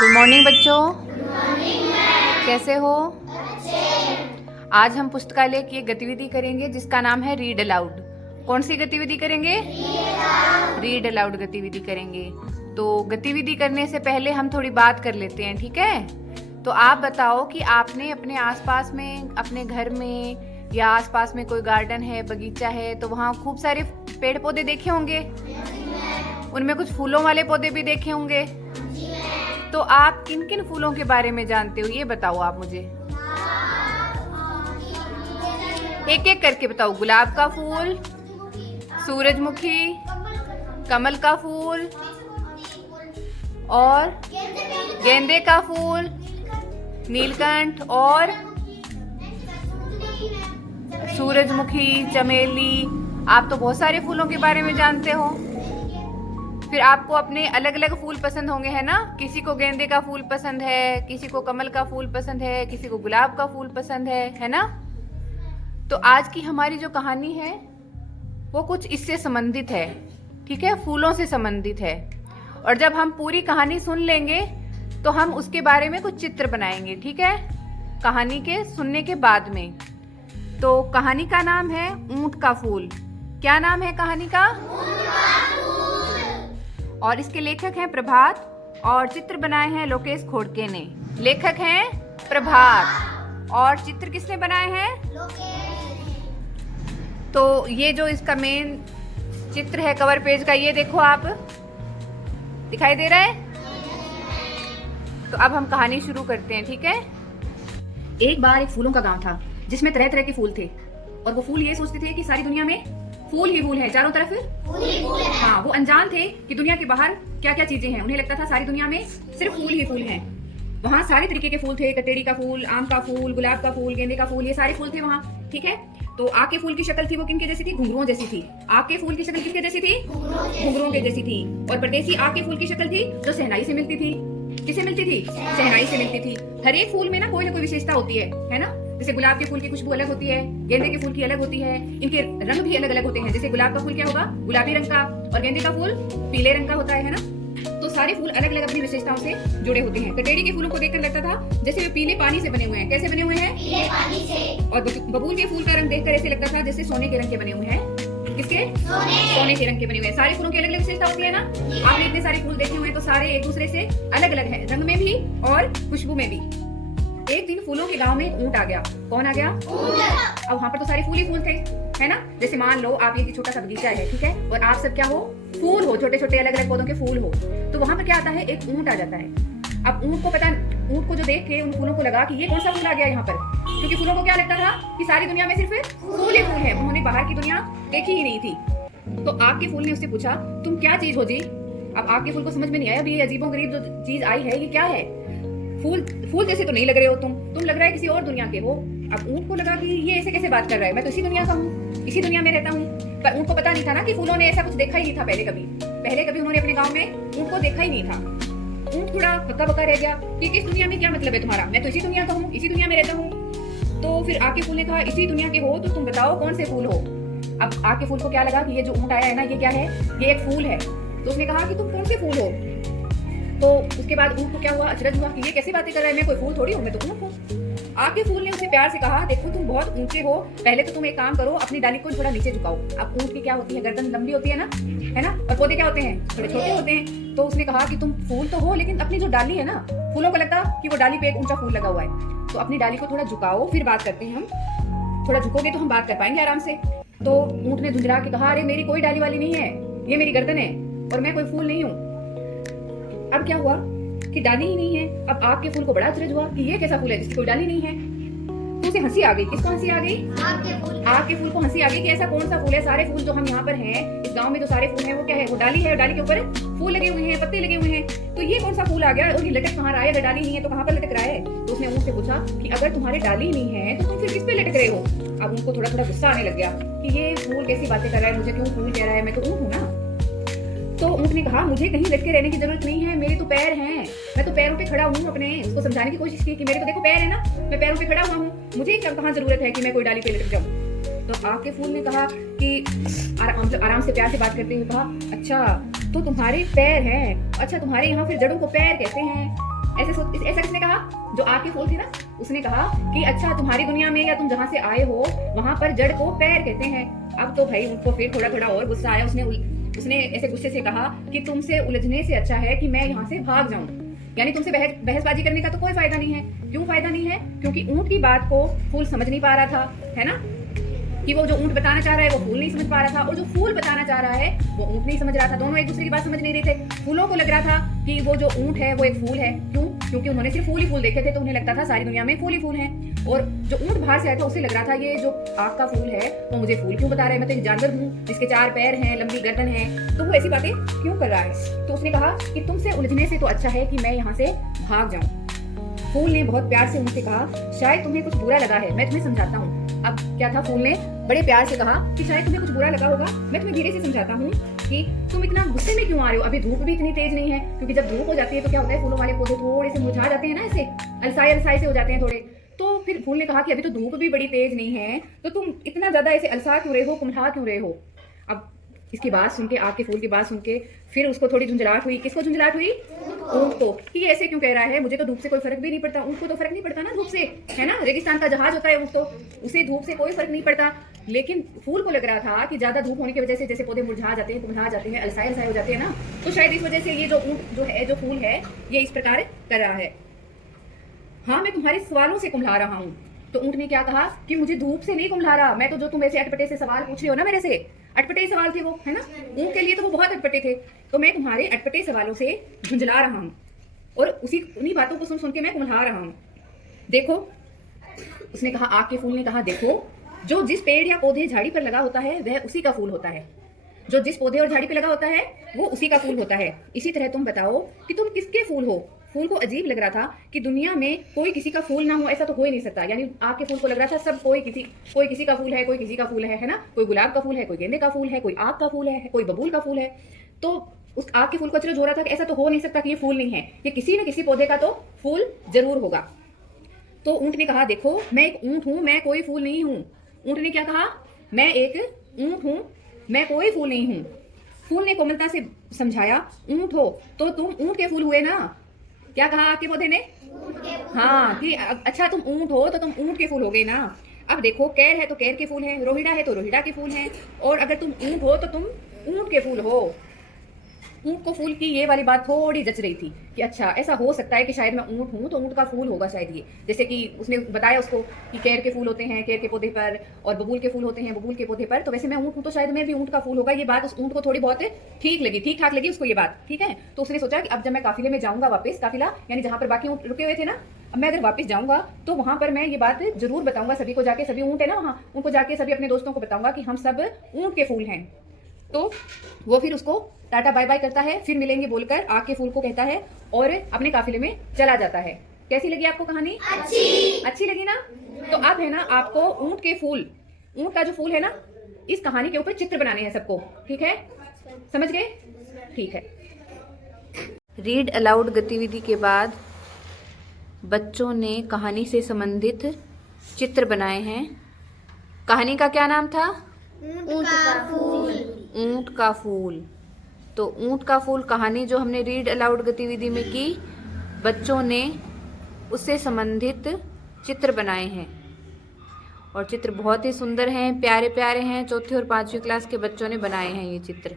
Good morning बच्चों। कैसे हो? आज हम पुस्तकालय की एक गतिविधि करेंगे जिसका नाम है रीड अलाउड। कौन सी गतिविधि करेंगे? रीड अलाउड गतिविधि करेंगे। तो गतिविधि करने से पहले हम थोड़ी बात कर लेते हैं, ठीक है? तो आप बताओ कि आपने अपने आसपास में, अपने घर में या आसपास में कोई गार्डन है, बगीचा है, तो वहाँ खूब सारे पेड़ पौधे देखे होंगे। उनमें कुछ फूलों वाले पौधे भी देखे होंगे। तो आप किन किन फूलों के बारे में जानते हो, ये बताओ आप मुझे। एक एक करके बताओ। गुलाब का फूल, सूरजमुखी, कमल का फूल और गेंदे का फूल, नीलकंठ और सूरजमुखी, चमेली। आप तो बहुत सारे फूलों के बारे में जानते हो। फिर आपको अपने अलग अलग फूल पसंद होंगे, है ना? किसी को गेंदे का फूल पसंद है, किसी को कमल का फूल पसंद है, किसी को गुलाब का फूल पसंद है ना? तो आज की हमारी जो कहानी है वो कुछ इससे संबंधित है, ठीक है? फूलों से संबंधित है। और जब हम पूरी कहानी सुन लेंगे तो हम उसके बारे में कुछ चित्र बनाएंगे, ठीक है? कहानी के सुनने के बाद में। तो कहानी का नाम है ऊंट का फूल। क्या नाम है कहानी का? और इसके लेखक हैं प्रभात और चित्र बनाए हैं लोकेश खोड़के ने। लेखक हैं प्रभात और चित्र किसने बनाए हैं? तो ये जो इसका मेन चित्र है कवर पेज का, ये देखो आप, दिखाई दे रहा है? तो अब हम कहानी शुरू करते हैं, ठीक है? एक बार एक फूलों का गांव था जिसमें तरह तरह के फूल थे और वो फूल ये सोचते थे कि सारी दुनिया में फूल ही फूल है, चारों तरफ फूल ही फूल है। हाँ, वो अनजान थे कि दुनिया के बाहर क्या क्या चीजें हैं। उन्हें लगता था सारी दुनिया में सिर्फ फूल ही फूल हैं। वहाँ सारे तरीके के फूल थे, कटेड़ी का फूल, आम का फूल, गुलाब का फूल, गेंदे का फूल, ये सारे फूल थे वहाँ, ठीक है? तो आग के फूल की शक्ल थी वो किनके जैसी थी? घुंघरुओं जैसी थी। आग के फूल की शक्ल किसके जैसी थी? घुंघरुओं के जैसी थी। और परदेसी आग के फूल की शक्ल थी जो शहनाई से मिलती थी। किससे मिलती थी? शहनाई से मिलती थी। हर एक फूल में ना कोई विशेषता होती है ना? जैसे गुलाब के फूल की खुशबू अलग होती है, गेंदे के फूल की अलग होती है, इनके रंग भी अलग अलग होते हैं। जैसे गुलाब का फूल क्या होगा? गुलाबी रंग का, और गेंदे का फूल पीले रंग का होता है ना? तो सारे फूल अलग अलग अपनी विशेषताओं से जुड़े होते हैं। कटेड़ी के फूलों को देखकर लगता था जैसे वे पीले पानी से बने हुए हैं। कैसे बने हुए हैं? पीले पानी से। और बबूल के फूल का रंग देखकर ऐसे लगता था जैसे सोने के रंग के बने हुए हैं। किसके? सोने के रंग के बने हुए हैं। सारे फूलों की अलग अलग विशेषता होती है ना? आपने इतने सारे फूल देखे हुए हैं तो सारे एक दूसरे से अलग अलग है, रंग में भी और खुशबू में भी। एक दिन फूलों के गांव में एक ऊंट आ गया। कौन आ गया? अब वहाँ पर तो सारे फूल ही फूल थे, है ना? जैसे मान लो आप ये छोटा सा बगीचा है, ठीक है? और आप सब क्या हो? फूल हो, छोटे छोटे अलग अलग पौधों के फूल हो। तो वहाँ पर क्या आता है? एक ऊंट आ जाता है। अब ऊंट को जो देख के उन फूलों को लगा कि ये कौन सा फूल आ गया यहाँ पर, क्योंकि फूलों को क्या लगता था कि सारी दुनिया में सिर्फ फूल ही फूल है। उन्होंने बाहर की दुनिया देखी ही नहीं थी। तो आग के फूल ने उससे पूछा, तुम क्या चीज हो जी? अब आग के फूल को समझ में नहीं आया, अभी ये अजीबोगरीब जो चीज आई है ये क्या है? फूल जैसे तो नहीं लग रहे हो तुम लग रहा है किसी और दुनिया के हो। अब ऊंट को लगा कि ये ऐसे कैसे बात कर रहा है, मैं तो इसी दुनिया का हूँ, इसी दुनिया में रहता हूँ। पर ऊंट को पता नहीं था ना कि फूलों ने ऐसा कुछ देखा ही नहीं था पहले कभी उन्होंने अपने गांव में ऊंट को देखा ही नहीं था। ऊंट थोड़ा हक्का बक्का रह गया कि किस दुनिया में क्या मतलब है तुम्हारा, मैं तो इसी दुनिया का हूँ, इसी दुनिया में रहता हूँ। तो फिर आके फूल ने कहा, इसी दुनिया के हो तो तुम बताओ कौन से फूल हो। अब आके फूल को क्या लगा कि ये जो ऊंट आया है ना, ये क्या है? ये एक फूल है। तो उसने कहा कि तुम कौन से फूल हो? तो उसके बाद ऊंट को क्या हुआ? अचरज हुआ कि ये कैसे बातें कर रहा है, मैं कोई फूल थोड़ी हूँ, मैं तो ऊंट हूँ। आगे फूल ने उसे प्यार से कहा, देखो तुम बहुत ऊंचे हो, पहले तो तुम एक काम करो, अपनी डाली को थोड़ा नीचे झुकाओ। अब ऊंट की क्या होती है? गर्दन लंबी होती है ना, है ना? और पौधे क्या होते हैं? थोड़े छोटे होते हैं। तो उसने कहा कि तुम फूल तो हो, लेकिन अपनी जो डाली है ना, फूलों को लगता कि वो डाली पे एक ऊंचा फूल लगा हुआ है, तो अपनी डाली को थोड़ा झुकाओ, फिर बात करते हैं हम। थोड़ा झुकोगे तो हम बात कर पाएंगे आराम से। तो ऊंट ने झुंझला के कहा, अरे मेरी कोई डाली वाली नहीं है, ये मेरी गर्दन है और मैं कोई फूल नहीं हूँ। अब क्या हुआ कि डाली ही नहीं है। अब आग के फूल को बड़ा अचरज हुआ कि ये कैसा फूल है जिसकी कोई डाली नहीं है। तो उसे हंसी आ गई। किसको हंसी आ गई? आग के फूल को हंसी आ गई कि ऐसा कौन सा फूल है? सारे फूल जो हम यहाँ पर हैं, इस गांव में जो सारे फूल हैं वो क्या है? वो डाली है, और डाली के ऊपर फूल लगे हुए हैं, पत्ते लगे हुए हैं। तो ये कौन सा फूल आ गया और ये लटक कहाँ रहा है? अगर डाली नहीं है तो कहाँ पर लटक रहा है? तो उसने ऊंट से पूछा कि अगर तुम्हारे डाली नहीं है तो तुम फिर किस पे लटक रहे हो? अब उनको थोड़ा थोड़ा गुस्सा आने लग गया कि ये फूल कैसी बातें कर रहा है, मुझे क्यों फूल कह रहा है, मैं तो ऊंट हूँ ना। तो ऊंट ने कहा, मुझे कहीं लटके रहने की जरूरत नहीं है, मेरे तो पैर हैं, मैं तो पैरों पे खड़ा हूँ अपने। उसको समझाने की कोशिश की कि मेरे तो देखो पैर है ना, मैं पैरों पे खड़ा हुआ हूँ, मुझे कहाँ जरूरत है कि मैं कोई डाली पे लटक जाऊँ। तो आग के फूल ने कहा कि आराम से प्यार से बात करते हुए कहा, अच्छा तो तुम्हारे पैर हैं, अच्छा तुम्हारे यहाँ फिर जड़ों को पैर कहते हैं, ऐसा किसने कहा? जो आग के फूल थे ना, उसने कहा कि अच्छा तुम्हारी दुनिया में या तुम जहाँ से आए हो वहां पर जड़ को पैर कहते हैं। अब तो भाई उनको फिर थोड़ा थोड़ा और गुस्सा आया। उसने ऐसे गुस्से से कहा कि तुमसे उलझने से अच्छा है कि मैं यहाँ से भाग जाऊं। यानी तुमसे बहसबाजी करने का तो कोई फायदा नहीं है। क्यों फायदा नहीं है? क्योंकि ऊंट की बात को फूल समझ नहीं पा रहा था, है ना, कि वो जो ऊंट बताना चाह रहा है वो फूल नहीं समझ पा रहा था, और जो फूल बताना चाह रहा है वो ऊंट नहीं समझ रहा था। दोनों एक दूसरे की बात समझ नहीं रहे थे। फूलों को लग रहा था कि वो जो ऊंट है वो एक फूल है। क्यों? क्योंकि उन्होंने सिर्फ फूल ही फूल देखे थे, तो उन्हें लगता था सारी दुनिया में फूल ही फूल है। और जो ऊंट बाहर से आया था उसे लग रहा था ये जो आग का फूल है वो मुझे फूल क्यों बता रहा है, मैं तो एक जानवर हूँ जिसके 4 पैर हैं, लंबी गर्दन है, तो वो ऐसी बातें क्यों कर रहा है। तो उसने कहा कि तुमसे उलझने से तो अच्छा है कि मैं यहाँ से भाग जाऊं। फूल ने बहुत प्यार से उनसे कहा, शायद तुम्हें कुछ बुरा लगा है, मैं तुम्हें समझाता हूँ। अब क्या था, फूल ने बड़े प्यार से कहा कि शायद तुम्हें कुछ बुरा लगा होगा, मैं तुम्हें धीरे से समझाता हूँ कि तुम इतना गुस्से में क्यों आ रहे हो। अभी धूप भी इतनी तेज नहीं है, क्योंकि जब धूप हो जाती है तो क्या होता है, फूलों वाले पौधे थोड़े से मुरझा जाते हैं ना, ऐसे अलसाई से हो जाते हैं थोड़े। तो फिर फूल ने कहा कि अभी तो धूप भी बड़ी तेज नहीं है, तो तुम इतना ज्यादा ऐसे अलसा क्यों रहे हो, कुम्हला क्यों रहे हो। अब इसकी बात सुन के, आग के फूल की बात सुन के, फिर उसको थोड़ी झुंझलाहट हुई। किसको झुंझलाहट हुई? ऊंट को, कि ऐसे क्यों कह रहा है, मुझे तो धूप से कोई फर्क भी नहीं पड़ता। ऊंट को तो फर्क नहीं पड़ता ना धूप से, है ना, रेगिस्तान का जहाज होता है ऊंट, तो उसे धूप से कोई फर्क नहीं पड़ता। लेकिन फूल को लग रहा था कि ज्यादा धूप होने की वजह से जैसे पौधे मुरझा जाते हैं, कुम्हला जाते हैं, अलसाए हो जाते हैं ना, तो शायद इस वजह से ये जो ऊंट जो है, जो फूल है, ये इस प्रकार कर रहा है। हाँ, मैं तुम्हारे सवालों से कुम्हला रहा हूँ। तो ऊंट ने क्या कहा कि मुझे धूप से नहीं कुम्हला रहा, मैं तो जो तुम ऐसे अटपटे से सवाल पूछ रहे हो ना मेरे से, अटपटे सवाल थे वो, है ना, ऊंट के लिए तो वो बहुत अटपटे थे, तो मैं तुम्हारे अटपटे सवालों से झुंझला रहा हूँ और उन्हीं बातों को सुन सुन के मैं कुम्हला रहा हूँ। देखो, उसने कहा, आग के फूल ने कहा, देखो, जो जिस पेड़ या पौधे झाड़ी पर लगा होता है वह उसी का फूल होता है। जो जिस पौधे और झाड़ी पे लगा होता है वो उसी का फूल होता है। इसी तरह तुम बताओ कि तुम किसके फूल हो। फूल को अजीब लग रहा था कि दुनिया में कोई किसी का फूल ना हो, ऐसा तो हो ही नहीं सकता। यानी आग के फूल को लग रहा था सब कोई किसी का फूल है, कोई किसी का फूल है ना, कोई गुलाब का फूल है, कोई गेंदे का फूल है, कोई आग का फूल है, कोई बबूल का फूल है। तो उस आग के फूल को अचरज हो रहा था कि ऐसा तो हो नहीं सकता कि ये फूल नहीं है, ये किसी न किसी पौधे का तो फूल जरूर होगा। तो ऊंट ने कहा, देखो, मैं एक ऊंट हूं, मैं कोई फूल नहीं हूं। ऊंट ने क्या कहा? मैं एक ऊंट हूं, मैं कोई फूल नहीं हूं। फूल ने कोमलता से समझाया, ऊंट हो तो तुम ऊंट के फूल हुए ना। क्या कहा आग के पौधे ने? हाँ, कि अच्छा तुम ऊंट हो तो तुम ऊंट के फूल हो गए ना। अब देखो, कैर है तो कैर के फूल है, रोहिड़ा है तो रोहिड़ा के फूल हैं, और अगर तुम ऊंट हो तो तुम ऊंट के फूल हो। ऊंट को फूल की ये वाली बात थोड़ी जच रही थी कि अच्छा ऐसा हो सकता है कि शायद मैं ऊंट हूं तो ऊंट का फूल होगा शायद ये। जैसे कि उसने बताया उसको कि कैर के फूल होते हैं कैर के पौधे पर, और बबूल के फूल होते हैं बबूल के पौधे पर, तो वैसे मैं ऊंट हूं तो शायद मैं भी ऊंट का फूल होगा। ये बात उस ऊंट को थोड़ी बहुत ठीक ठाक लगी उसको ये बात, ठीक है। तो उसने सोचा कि अब जब मैं काफिले में जाऊंगा वापस, काफिला यानी जहां पर बाकी ऊंट रुके हुए थे ना, अब मैं अगर वापस जाऊंगा तो वहां पर मैं ये बात जरूर बताऊंगा सभी को जाके, सभी ऊंट है ना वहां, उनको जाके सभी अपने दोस्तों को बताऊंगा कि हम सब ऊंट के फूल हैं। तो वो फिर उसको टाटा बाय बाय करता है, फिर मिलेंगे बोलकर आग के फूल को कहता है और अपने काफिले में चला जाता है। कैसी लगी आपको कहानी? अच्छी लगी ना? तो अब है ना आपको ऊंट के फूल, ऊंट का जो फूल है ना, इस कहानी के ऊपर चित्र बनाने हैं सबको, ठीक है? समझ गए? ठीक है। रीड अलाउड गतिविधि के बाद बच्चों ने कहानी से संबंधित चित्र बनाए हैं। कहानी का क्या नाम था? ऊंट का फूल। ऊंट का फूल। तो ऊंट का फूल कहानी जो हमने रीड अलाउड गतिविधि में की, बच्चों ने उससे संबंधित चित्र बनाए हैं और चित्र बहुत ही सुंदर हैं, प्यारे प्यारे हैं। चौथी और 5वीं क्लास के बच्चों ने बनाए हैं ये चित्र।